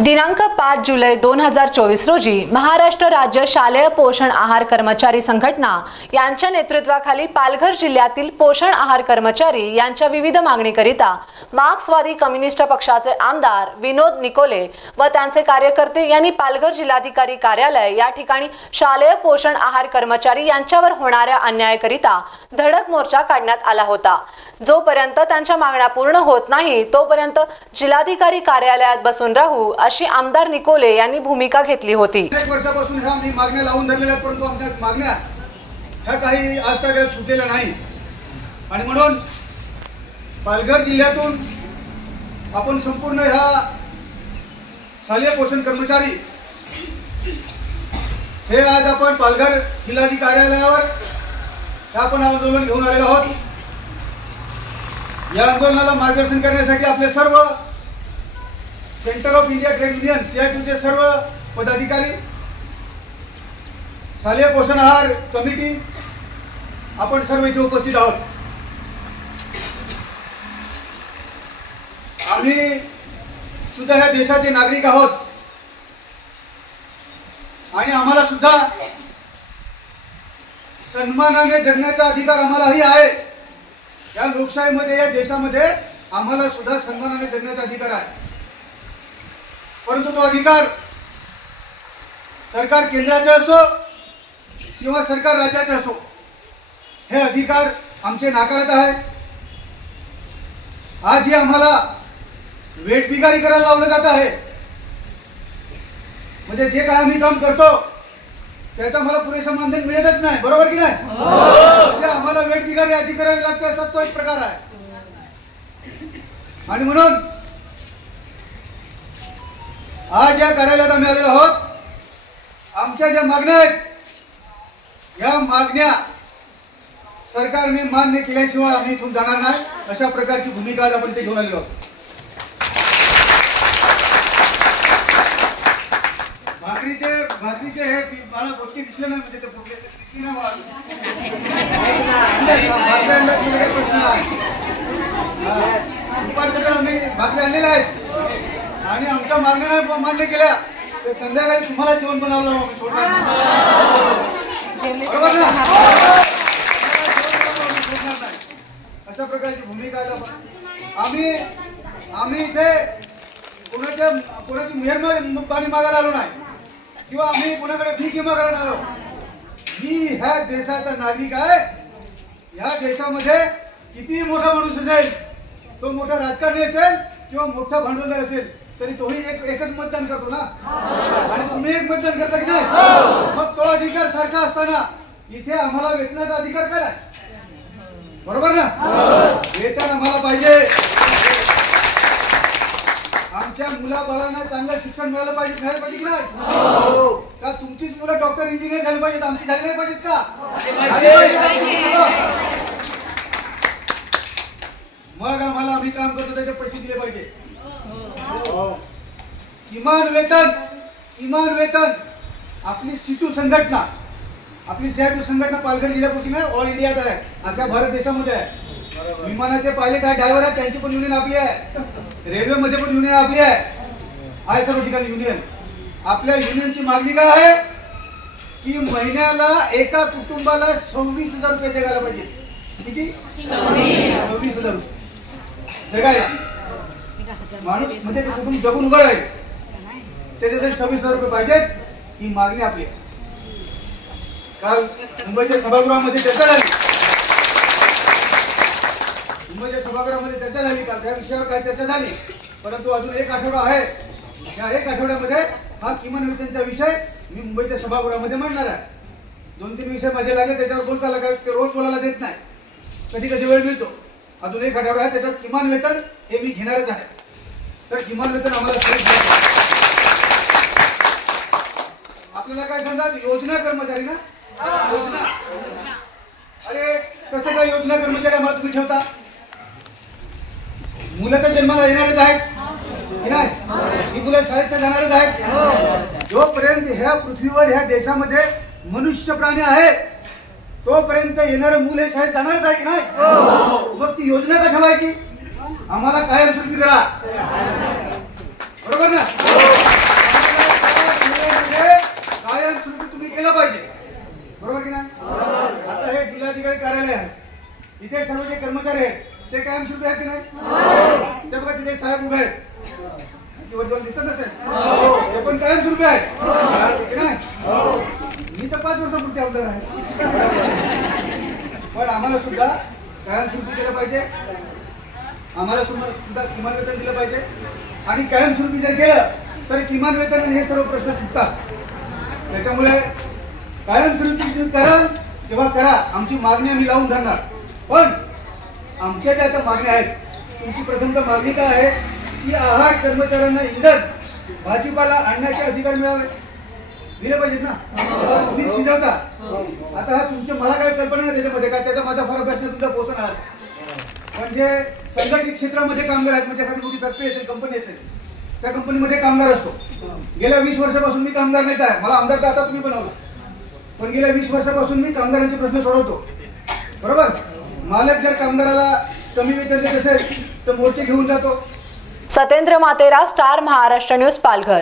दिनांक 5 जुलै 2024 रोजी महाराष्ट्र राज्य शालेय पोषण आहार कर्मचारी संघटना यांच्या नेतृत्वाखाली पालघर जिल्ह्यातील पोषण आहार कर्मचारी यांच्या विविध मागणीकरिता मार्क्सवादी कम्युनिस्ट पक्षाचे आमदार विनोद निकोले व त्यांचे कार्यकर्ते यांनी पालघर जिल्हाधिकारी कार्यालय या ठिकाणी शालेय पोषण आहार कर्मचारी यांच्यावर होणाऱ्या अन्यायाकरिता धडक मोर्चा काढण्यात आला होता। जोपर्यंत त्यांच्या मागण्या पूर्ण होत नाही तोपर्यंत जिल्हाधिकारी कार्यालयात बसून राहू अशी आमदार निकोले यांनी भूमिका घेतली होती। एक वर्षापासून ह्या आम्ही मागण्या लावून धरलेल्या, परंतु आमच्या मागण्या ह्या काही आज तक सुटलेल्या नाही आणि म्हणून पालघर जिल्ह्यातून आपण संपूर्ण ह्या शालेय पोषण कर्मचारी हे आज आपण पालघर जिल्हाधिकारी कार्यालयावर आपण आंदोलन घेऊन आलेलो आहोत। या आंदोलनाला मार्गदर्शन करण्यासाठी आपले सर्व Centre of India Trade Union CITUचे सर्व पदाधिकारी, शालेय पोषण आहार कमिटी आपण सर्व इथे उपस्थित आहोत। आम्ही सुद्धा ह्या देशाचे नागरिक आहोत आणि आम्हाला सुद्धा सन्मानाने जगण्याचा अधिकार आम्हालाही आहे। या लोकशाहीमध्ये, या देशामध्ये आम्हाला सुद्धा सन्मानाने जगण्याचा अधिकार आहे, परंतु तो अधिकार सरकार केंद्राचे असो किंवा सरकार राज्याचे असो, हे अधिकार आमचे नाकारत आहे। आज ही आम्हाला वेठबिगारी करायला लावलं जात आहे। म्हणजे जे काय आम्ही काम करतो त्याचा मला पुरेसा मानधन मिळतच नाही, बरोबर की नाही? म्हणजे आम्हाला वेठबिगारी याची करावी लागते, असा तो एक प्रकार आहे। आणि म्हणून आज या कार्यालयात आम्ही आलेलो आहोत। आमच्या ज्या मागण्या आहेत, या मागण्या सरकारने मान्य केल्याशिवाय आम्ही इथून जाणार नाही, अशा प्रकारची भूमिका आज आपण इथे घेऊन आलेलो आहोत। भाकरीचे हे मला गोष्टी दिसले नाही, म्हणजे ते दिसली नाही मला प्रश्न आहे। दुपारच्या तर आम्ही भाकरी आणलेल्या आहेत आणि आमच्या मागण्या मान्य केल्या तर संध्याकाळी तुम्हाला जेवण बनवलं आम्ही सोडणार नाही, बरोबर ना? सोडणार नाही, अशा प्रकारची भूमिका आम्ही इथे कोणाची मेहरबानी मागायला आलो नाही किंवा आम्ही कोणाकडे भीक मागायला आलो। मी ह्या देशाचा नागरिक आहे। ह्या देशामध्ये किती मोठा माणूस असेल, तो मोठा राजकारणी असेल किंवा मोठा भांडवलदार असेल, तरी तोही एकच मतदान करतो ना, आणि तुम्ही एक मतदान करता की नाही? मग तो अधिकार सारखा असताना इथे आम्हाला वेतनाचा अधिकार काय आहे, बरोबर ना? वेतन आम्हाला पाहिजे, आमच्या मुलाबाळांना चांगलं शिक्षण मिळालं पाहिजे की नाही? का तुमचीच मुलं डॉक्टर इंजिनियर झाली पाहिजेत, आमची झाली नाही पाहिजेत का? मग आम्हाला आम्ही काम करतो त्याचे पैसे दिले पाहिजे। किमान वेतन आपली CITU संघटना, आपली CITU संघटना पालघर जिल्ह्यापुरती नाही, ऑल इंडियात आहे, अख्ख्या भारत देशामध्ये आहे। विमानाचे पायलट आहे, ड्रायव्हर आहे, त्यांची पण युनियन आपली आहे, रेल्वेमध्ये पण युनियन आपली आहे सर्व ठिकाणी युनियन। आपल्या युनियनची मागणी काय आहे की महिन्याला एका कुटुंबाला 26,000 रुपये जगायला पाहिजे। किती? 26,000 रुपये जगायला माणूस, म्हणजे ते कुटुंब जगून उभं राहील, त्याच्यासाठी 26,000 रुपये पाहिजेत, ही मागणी आपली आहे। काल मुंबईच्या सभागृहामध्ये चर्चा झाली, काल त्या विषयावर काय चर्चा झाली, परंतु अजून एक आठवडा आहे। या एक आठवड्यामध्ये हा किमान वेतनचा विषय मी मुंबईच्या सभागृहामध्ये मांडणार आहे। 2-3 विषय माझे लागले, त्याच्यावर बोलता काय रोज बोलायला देत नाही, कधी कधी वेळ मिळतो। अजून एक आठवडा आहे, त्याच्यात किमान वेतन हे मी घेणारच आहे। तर किमान वेतन आम्हाला आपल्याला काय सांगतात, योजना कर्मचारी ना, योजना। अरे कसं काय योजना कर्मचारी आम्हाला तुम्ही ठेवता? मुलं तर जन्माला येणारच आहेत की नाही? ही मुलं शाळेत जाणारच आहेत। जोपर्यंत ह्या पृथ्वीवर, ह्या देशामध्ये मनुष्य प्राणी आहे, तोपर्यंत येणारं मूल हे शाळेत जाणारच आहे की नाही? मग ती योजना का ठेवायची? आम्हाला कायमस्वरूपी करा, बरोबर ना? कर्मचारी आहेत ते कायमस्वरूपी आहेत की नाही? ते बघा तिथे साहेब उभे आहेत, दिसत नसेल, ते पण कायमस्वरूपी आहेत की नाही? मी तर 5 वर्षापुरते आमदार आहे, पण आम्हाला सुद्धा कायमस्वरूपी केलं पाहिजे, आम्हाला सुद्धा किमान वेतन दिलं पाहिजे. आणि कायमस्वरूपी जर केलं तर किमान वेतनाने हे सर्व प्रश्न सुटतात. त्याच्यामुळे कायमस्वरूपी तुम्ही कराल तेव्हा करा, आमची मागणी आम्ही लावून धरणार. पण आमच्या ज्या आता मागण्या आहेत, तुमची प्रथमतः मागणी काय आहे की आहार कर्मचाऱ्यांना इंधन भाजीपाला आणण्याचे अधिकार मिळावे, दिले पाहिजेत ना. तुम्ही शिजवता, आता हा तुमच्या मला काय कल्पना नाही त्याच्यामध्ये काय, त्याचा माझा फार अभ्यास तुमचा पोहोचणार. म्हणजे संघटित क्षेत्रामध्ये कामगार आहेत, म्हणजे एखादी मोठी फॅक्टरी असेल, कंपनी असेल, त्या कंपनीमध्ये कामगार असतो. गेल्या 20 वर्षापासून मी कामगार नेता आहे, मला आमदार तर आता तुम्ही बनवलं, पण गेल्या 20 वर्षापासून मी कामगारांचे प्रश्न सोडवतो. बरोबर, मालक जर कामगाराला कमी वेतन देत असेल तर मोर्चे घेऊन जातो. Satendra Matera, star Maharashtra news, Palghar.